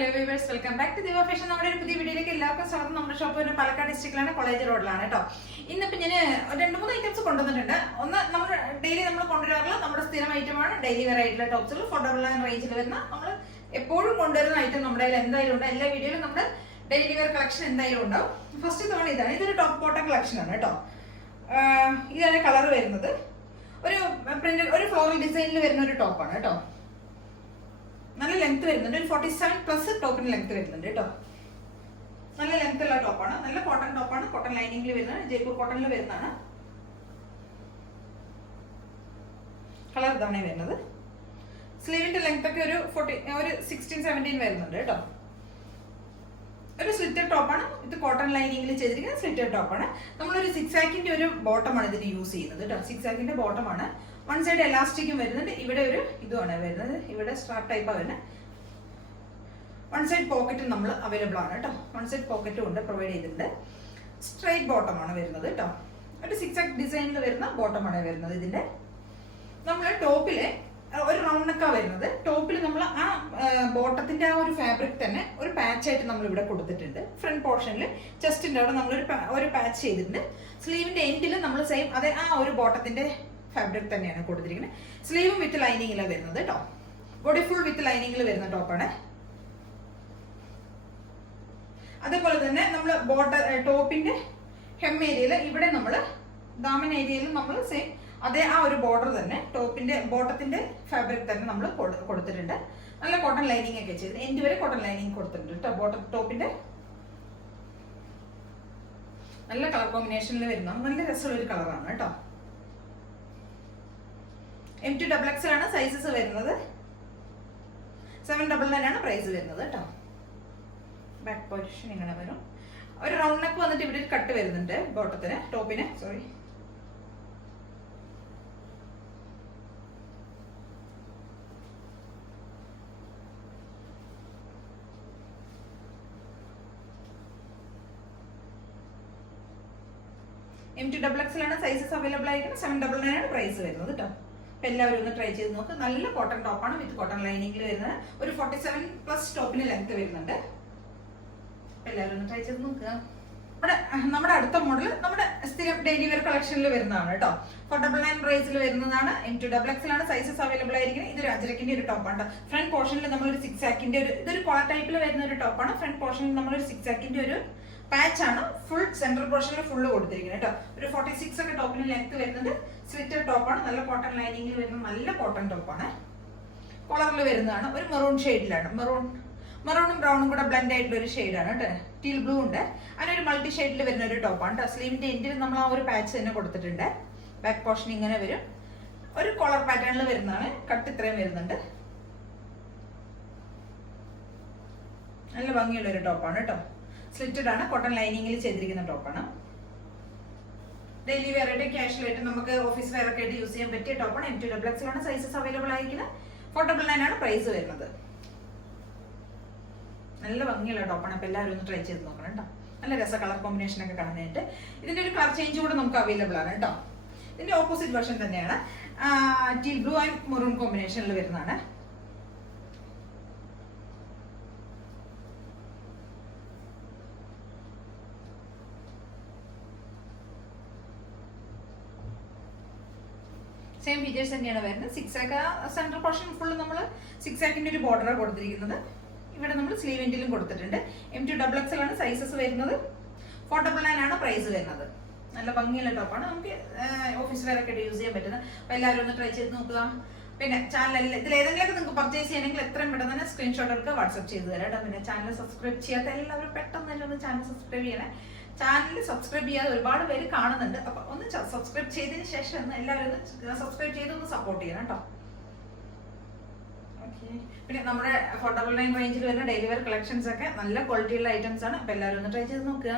Hello viewers, welcome back to Diva Fashion. നമ്മുടെ ഒരു പുതിയ വീഡിയോയിലേക്ക് എല്ലാവർക്കും സ്വാഗതം. നമ്മുടെ ഷോപ്പ് വരുന്നത് പാലക്കാട് ഡിസ്ട്രിക്റ്റിലാണ്, കോളേജ് റോഡിലാണ് കേട്ടോ. ഇന്നിപ്പോൾ ഞാൻ 2-3 ഐറ്റംസ് കൊണ്ടുവന്നിട്ടുണ്ട്. ഒന്ന് നമ്മൾ ഡെയിലി നമ്മൾ കൊണ്ടുവരാറുള്ള നമ്മുടെ സ്ഥിരം ഐറ്റമാണ് ഡെയിലി വെയർ ആയിട്ടുള്ള ടോപ്സുകൾ. അഫോർഡബിൾ റേഞ്ചിൽ വരുന്ന നമ്മൾ എപ്പോഴും കൊണ്ടുവരുന്ന ഐറ്റം നമ്മുടെ കയ്യിൽ എന്തായാലും ഉണ്ട്. എല്ലാ വീഡിയോയിലും നമ്മുടെ ഡെയിലി വെയർ കളക്ഷൻ എന്തായാലും ഉണ്ടാവും. ഫസ്റ്റ് തവണ ഇതാണ്, ഇതൊരു ടോപ്പ് ബോട്ടം കളക്ഷൻ ആണ് കേട്ടോ. ഇതാണ് കളർ വരുന്നത്. ഒരു പ്രിന്റഡ് ഒരു ഫ്ലോറൽ ഡിസൈനിൽ വരുന്ന ഒരു ടോപ്പാണ് കേട്ടോ. നല്ല ലെങ്ത് വരുന്നുണ്ട്, ഒരു 47+ ടോപ്പിന് ലെങ്ത് വരുന്നുണ്ട് കേട്ടോ. നല്ല ലെങ്ത് ഉള്ള ടോപ്പാണ്, നല്ല കോട്ടൺ ടോപ്പാണ്. കോട്ടൺ ലൈനിങ്ങിൽ വരുന്നത്, ജയ്പൂർ കോട്ടണിൽ വരുന്നതാണ്. കളർ ഇതാണ് വരുന്നത്. സ്ലീവിന്റെ ലെങ്ത് ഒക്കെ ഒരു 16-17 വരുന്നുണ്ട് കേട്ടോ. ഒരു സ്ലിറ്റർ ടോപ്പാണ് ഇത്, കോട്ടൺ ലൈനിങ്ങിൽ ചെയ്തിരിക്കുന്ന സ്ലിറ്റർ ടോപ്പാണ്. നമ്മളൊരു 6 ആക്കിന്റെ ഒരു ബോട്ടമാണ് ഇതിന് യൂസ് ചെയ്യുന്നത് കേട്ടോ. 6 ആക്കിന്റെ ബോട്ടമാണ്. വൺ സൈഡ് എലാസ്റ്റിക്കും വരുന്നുണ്ട്, ഇവിടെ ഒരു ഇതുമാണ് വരുന്നത്, ഇവിടെ സ്ട്രാപ്പ് ടൈപ്പാണ് വരുന്നത്. വൺ സൈഡ് പോക്കറ്റും നമ്മൾ അവൈലബിൾ ആണ് കേട്ടോ. വൺ സൈഡ് പോക്കറ്റും ഉണ്ട്, പ്രൊവൈഡ് ചെയ്തിട്ടുണ്ട്. സ്ട്രൈറ്റ് ബോട്ടമാണ് വരുന്നത് കേട്ടോ. ഒരു 6 ആക്ക് ഡിസൈനിൽ വരുന്ന ബോട്ടമാണ് വരുന്നത്. ഇതിന്റെ നമ്മൾ ടോപ്പില് ഒരു റൗണ്ട് നെക്കാണ് വരുന്നത്. ടോപ്പിൽ നമ്മൾ ആ ബോട്ടത്തിന്റെ ആ ഒരു ഫാബ്രിക് തന്നെ ഒരു പാച്ചായിട്ട് നമ്മൾ ഇവിടെ കൊടുത്തിട്ടുണ്ട്. ഫ്രണ്ട് പോർഷനിൽ ചെസ്റ്റിന്റെ അവിടെ നമ്മൾ ഒരു പാച്ച് ചെയ്തിട്ടുണ്ട്. സ്ലീവിന്റെ എൻഡിൽ നമ്മൾ സെയിം അതേ ആ ഒരു ബോട്ടത്തിന്റെ ഫാബ്രിക് തന്നെയാണ് കൊടുത്തിരിക്കുന്നത്. സ്ലീവും വിത്ത് ലൈനിങ്ങിലാണ് വരുന്നത് കേട്ടോ. ബോഡി ഫുൾ വിത്ത് ലൈനിങ്ങിൽ വരുന്ന ടോപ്പാണ്. അതേപോലെ തന്നെ നമ്മൾ ടോപ്പിന്റെ ഹെം ഏരിയയിൽ ഇവിടെ നമ്മൾ ദാമൻ ഏരിയയിൽ നമ്മൾ സെയിം അതേ ആ ഒരു ബോർഡർ തന്നെ ടോപ്പിന്റെ ബോട്ടത്തിന്റെ ഫാബ്രിക് തന്നെ നമ്മൾ കൊടുത്തിട്ടുണ്ട്. നല്ല കോട്ടൺ ലൈനിങ് ഒക്കെ ചെയ്ത് എൻഡ് വരെ കോട്ടൺ ലൈനിങ് കൊടുത്തിട്ടുണ്ട് കേട്ടോ. ബോട്ടം ടോപ്പിന്റെ നല്ല കളർ കോമ്പിനേഷനിൽ വരുന്ന നല്ല രസമുള്ള ഒരു കളറാണ് കേട്ടോ. M2XX ആണ് സൈസസ് വരുന്നത്. 799 ആണ് പ്രൈസ് വരുന്നത് കേട്ടോ. ബാക്ക് പൊസിഷൻ ഇങ്ങനെ വരും. ഒരു റൗണ്ട് നെക്ക് വന്നിട്ട് ഇവിടെ ഒരു കട്ട് വരുന്നുണ്ട് ബോട്ടത്തിന്, ടോപ്പിന് സോറി. M2XX ആണ് സൈസസ് അവൈലബിൾ ആയിരിക്കുന്നത്. 799 ആണ് പ്രൈസ് വരുന്നത് കേട്ടോ. അപ്പൊ എല്ലാവരും ഒന്ന് ട്രൈ ചെയ്ത് നോക്ക്. നല്ല കോട്ടൺ ടോപ്പാണ് വിത്ത് കോട്ടൺ ലൈനിങ്ങിൽ വരുന്നത്. ഒരു 47+ ടോപ്പിന് ലെങ്ത് വരുന്നുണ്ട്. എല്ലാവരും ഒന്ന് ട്രൈ ചെയ്ത് നോക്കുക. നമ്മുടെ അടുത്ത മോഡൽ നമ്മുടെ സ്ഥിരം ഡെയിലി വെയർ കളക്ഷനിൽ വരുന്നതാണ് കേട്ടോ. 499 പ്രൈസിൽ വരുന്നതാണ്. M2XX ആണ് സൈസസ് അവൈലബിൾ ആയിരിക്കുന്നത്. ഇതൊരു 5 ഒരു ടോപ്പാണ്. ഫ്രണ്ട് പോർഷനിൽ നമ്മളൊരു 6 ആക്കിന്റെ ഒരു ഇതൊരു കോളർ ടൈപ്പിൽ വരുന്ന ഒരു ടോപ്പാണ്. ഫ്രണ്ട് പോർഷനിൽ നമ്മളൊരു 6 ആക്കിന്റെ ഒരു പാച്ച് ആണ് ഫുൾ സെൻട്രൽ പോർഷനിൽ ഫുള്ള് കൊടുത്തിരിക്കുന്നത് കേട്ടോ. ഒരു 46 ഒക്കെ ടോപ്പിന് ലെങ്ത് വരുന്നുണ്ട്. സ്ലിറ്റർ ടോപ്പാണ്, നല്ല കോട്ടൺ ലൈനിങ്ങിൽ വരുന്ന നല്ല കോട്ടൺ ടോപ്പാണ്. കോളറിൽ വരുന്നതാണ്. ഒരു മെറൂൺ ഷെയ്ഡിലാണ്. മെറൂണും ബ്രൗണും കൂടെ ബ്ലെൻഡ് ആയിട്ടുള്ള ഒരു ഷെയ്ഡാണ് കേട്ടോ. ടീൽ ബ്ലൂ ഉണ്ട്. അതിനൊരു മൾട്ടി ഷെയ്ഡിൽ വരുന്ന ഒരു ടോപ്പാണ് കേട്ടോ. സ്ലീവിന്റെ എൻഡിൽ നമ്മൾ ആ ഒരു പാച്ച് തന്നെ കൊടുത്തിട്ടുണ്ട്. ബാക്ക് പോർഷൻ ഇങ്ങനെ വരും. ഒരു കോളർ പാറ്റേണിൽ വരുന്നതാണ്. കട്ട് ഇത്രയും വരുന്നുണ്ട്. നല്ല ഭംഗിയുള്ള ഒരു ടോപ്പാണ് കേട്ടോ. സ്ലിറ്റഡ് ആണ്, കോട്ടൺ ലൈനിങ്ങിൽ ചെയ്തിരിക്കുന്ന ടോപ്പാണ്. ഡെയിലി വെയർ ആയിട്ട് കാഷ്വൽ ആയിട്ട് നമുക്ക് ഓഫീസ് വെയർ ഒക്കെ ആയിട്ട് യൂസ് ചെയ്യാൻ പറ്റിയ ടോപ്പാണ്. M2XX ആണ് സൈസസ് അവൈലബിൾ ആയിരിക്കുന്നത്. 499 ആണ് പ്രൈസ് വരുന്നത്. നല്ല ഭംഗിയുള്ള ടോപ്പാണ്. അപ്പൊ എല്ലാവരും ഒന്ന് ട്രൈ ചെയ്ത് നോക്കണം കേട്ടോ. നല്ല രസ കളർ കോമ്പിനേഷൻ ഒക്കെ കാണാനായിട്ട്. ഇതിന്റെ ഒരു കളർ ചേഞ്ച് കൂടെ നമുക്ക് അവൈലബിൾ ആണ് കേട്ടോ. ഇതിന്റെ ഓപ്പോസിറ്റ് വെർഷൻ തന്നെയാണ്. ടീൽ ബ്ലൂ ആൻഡ് മെറൂൺ കോമ്പിനേഷനിൽ വരുന്നതാണ്. സെയിം ഫീച്ചേഴ്സ് തന്നെയാണ് വരുന്നത്. 6 ആക്ക് സെൻട്രൽ പോർഷൻ ഫുള്ള് നമ്മൾ 6 ആക്കിന്റെ ഒരു ബോർഡറാണ് കൊടുത്തിരിക്കുന്നത്. ഇവിടെ നമ്മൾ സ്ലീവ് എൻഡിലും കൊടുത്തിട്ടുണ്ട്. M2XX ആണ് സൈസസ് വരുന്നത്. 499 ആണ് പ്രൈസ് വരുന്നത്. നല്ല ഭംഗിയുള്ള ടോപ്പാണ്. നമുക്ക് ഓഫീസ് വെയർ ഒക്കെ യൂസ് ചെയ്യാൻ പറ്റുന്നത്. അപ്പൊ എല്ലാവരും ഒന്ന് ട്രൈ ചെയ്ത് നോക്കുക. പിന്നെ ചാനൽ ഇതിൽ ഏതെങ്കിലുമൊക്കെ നിങ്ങൾക്ക് പർച്ചേസ് ചെയ്യണമെങ്കിൽ എത്രയും പെട്ടെന്ന് തന്നെ സ്ക്രീൻഷോട്ട് എടുക്കുക, വാട്സ്ആപ്പ് ചെയ്ത് തരാം കേട്ടോ. പിന്നെ ചാനൽ സബ്സ്ക്രൈബ് ചെയ്യാത്ത എല്ലാവരും പെട്ടെന്ന് തന്നെ ഒന്ന് ചാനൽ സബ്സ്ക്രൈബ് ചെയ്യണേ. ചാനൽ സബ്സ്ക്രൈബ് ചെയ്യാതെ ഒരുപാട് പേര് കാണുന്നുണ്ട്. അപ്പൊ ഒന്ന് സബ്സ്ക്രൈബ് ചെയ്തതിന് ശേഷം ഒന്ന് എല്ലാവരും ഒന്ന് സബ്സ്ക്രൈബ് ചെയ്ത് ഒന്ന് സപ്പോർട്ട് ചെയ്യണം കേട്ടോ. പിന്നെ നമ്മുടെ 499 റേഞ്ചിൽ വരുന്ന ഡെയിലി വെയർ കളക്ഷൻസ് ഒക്കെ നല്ല ക്വാളിറ്റിയുള്ള ഐറ്റംസ് ആണ്. അപ്പൊ എല്ലാവരും ഒന്ന് ട്രൈ ചെയ്ത് നോക്കുക.